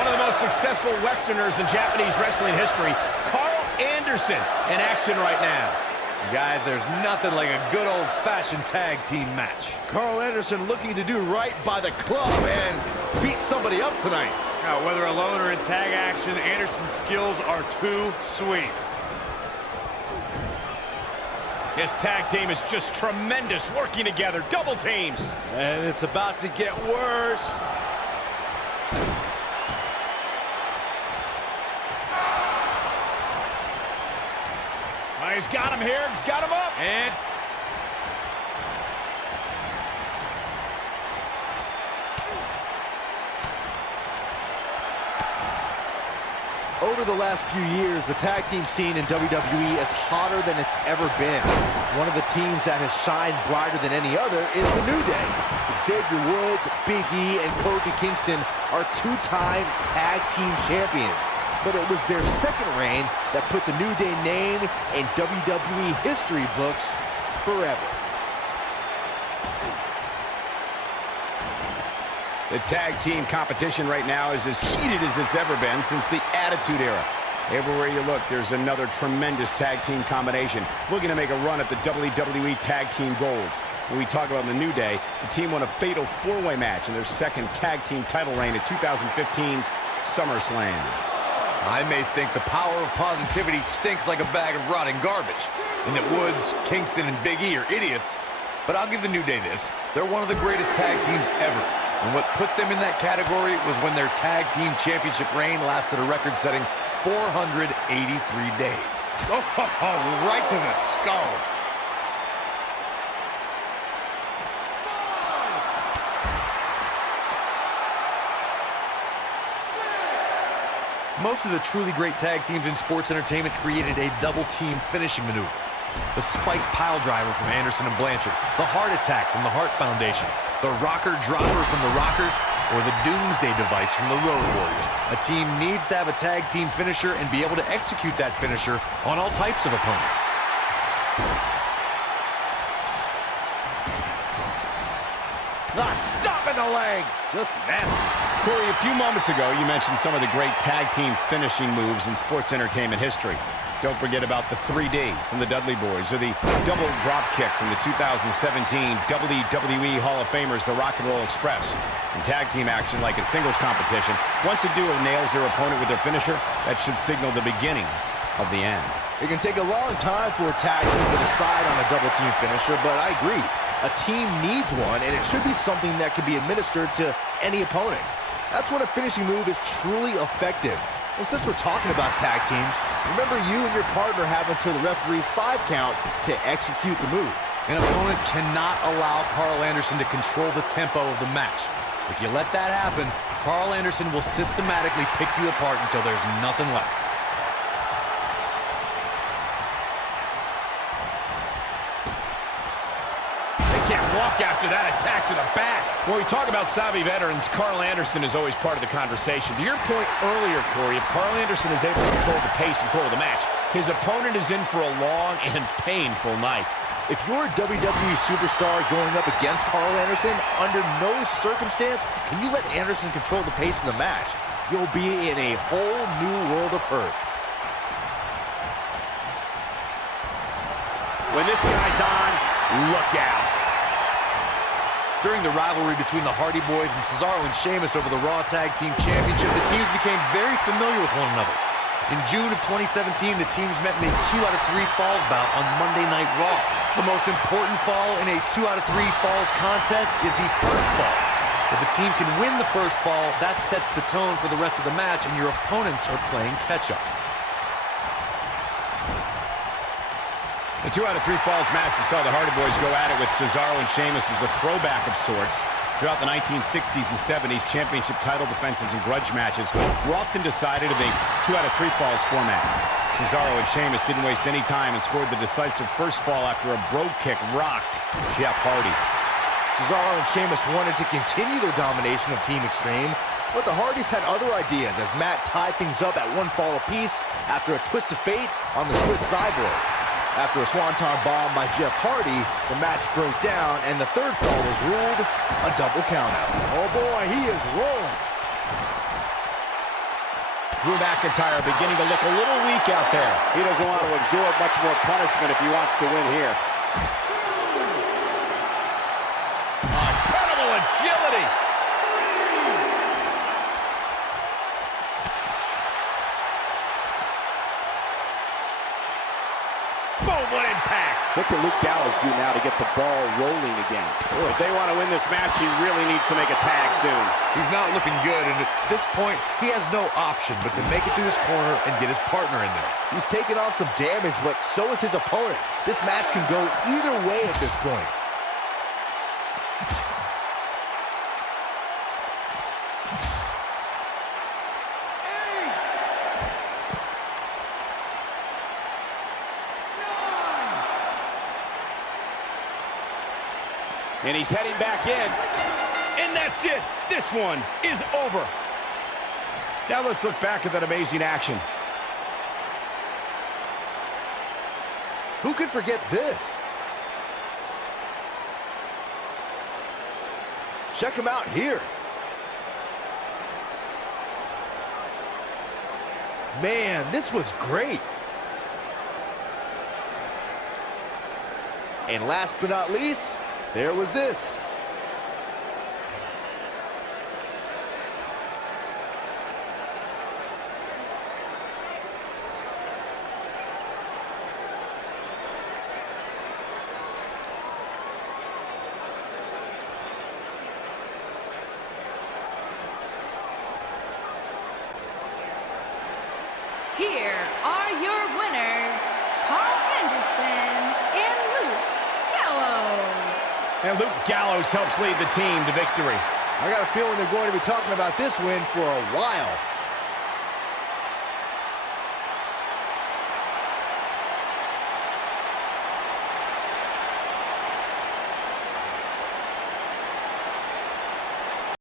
One of the most successful Westerners in Japanese wrestling history, Carl Anderson, in action right now. Guys, there's nothing like a good old-fashioned tag team match. Carl Anderson looking to do right by the club and beat somebody up tonight. Now, whether alone or in tag action, Anderson's skills are too sweet. This tag team is just tremendous, working together, double teams. And it's about to get worse. Oh, he's got him here, he's got him up. And over the last few years, the tag team scene in WWE is hotter than it's ever been. One of the teams that has shined brighter than any other is the New Day. Xavier Woods, Big E, and Kofi Kingston are two-time tag team champions. But it was their second reign that put the New Day name in WWE history books forever. The tag team competition right now is as heated as it's ever been since the Attitude Era. Everywhere you look, there's another tremendous tag team combination looking to make a run at the WWE Tag Team Gold. When we talk about the New Day, the team won a fatal four-way match in their second tag team title reign at 2015's SummerSlam. I may think the power of positivity stinks like a bag of rotting garbage, and that Woods, Kingston, and Big E are idiots, but I'll give the New Day this. They're one of the greatest tag teams ever. And what put them in that category was when their tag team championship reign lasted a record-setting 483 days. oh, right to the skull. Most of the truly great tag teams in sports entertainment created a double-team finishing maneuver. The spike pile driver from Anderson and Blanchard, the heart attack from the Hart Foundation, the rocker dropper from the Rockers, or the Doomsday device from the Road Warriors. A team needs to have a tag team finisher and be able to execute that finisher on all types of opponents. Stop in the leg. Just nasty. Corey, a few moments ago, you mentioned some of the great tag team finishing moves in sports entertainment history. Don't forget about the 3D from the Dudley Boys, or the double drop kick from the 2017 WWE Hall of Famers, the Rock and Roll Express. In tag team action, like in singles competition, once a duo nails their opponent with their finisher, that should signal the beginning of the end. It can take a long time for a tag team to decide on a double team finisher, but I agree. A team needs one, and it should be something that can be administered to any opponent. That's when a finishing move is truly effective. Well, since we're talking about tag teams, remember you and your partner have until the referee's 5 count to execute the move. An opponent cannot allow Carl Anderson to control the tempo of the match. If you let that happen, Carl Anderson will systematically pick you apart until there's nothing left. Can't walk after that attack to the back. When we talk about savvy veterans, Carl Anderson is always part of the conversation. To your point earlier, Corey, if Carl Anderson is able to control the pace and flow of the match, his opponent is in for a long and painful night. If you're a WWE superstar going up against Carl Anderson, under no circumstance can you let Anderson control the pace of the match. You'll be in a whole new world of hurt. When this guy's on, look out. During the rivalry between the Hardy Boys and Cesaro and Sheamus over the Raw Tag Team Championship, the teams became very familiar with one another. In June of 2017, the teams met in a 2 out of 3 falls bout on Monday Night Raw. The most important fall in a 2 out of 3 falls contest is the first fall. If a team can win the first fall, that sets the tone for the rest of the match, and your opponents are playing catch-up. The 2 out of 3 falls match that saw the Hardy Boys go at it with Cesaro and Sheamus was a throwback of sorts. Throughout the 1960s and 70s, championship title defenses and grudge matches were often decided in a 2 out of 3 falls format. Cesaro and Sheamus didn't waste any time and scored the decisive first fall after a brogue kick rocked Jeff Hardy. Cesaro and Sheamus wanted to continue their domination of Team Extreme, but the Hardys had other ideas as Matt tied things up at 1 fall apiece after a twist of fate on the Swiss Cyborg. After a swanton bomb by Jeff Hardy, the match broke down, and the 3rd fall was ruled a double countout. Oh boy, he is rolling. Drew McIntyre beginning to look a little weak out there. He doesn't want to absorb much more punishment if he wants to win here. Incredible agility. Boom, what impact. What can Luke Gallows do now to get the ball rolling again? If they want to win this match, he really needs to make a tag soon. He's not looking good, and at this point, he has no option but to make it to his corner and get his partner in there. He's taking on some damage, but so is his opponent. This match can go either way at this point. And he's heading back in. And that's it. This one is over. Now let's look back at that amazing action. Who could forget this? Check him out here. Man, this was great. And last but not least, there was this. Here are your winners, Paul Anderson and Luke Gallows. And Luke Gallows helps lead the team to victory. I got a feeling they're going to be talking about this win for a while.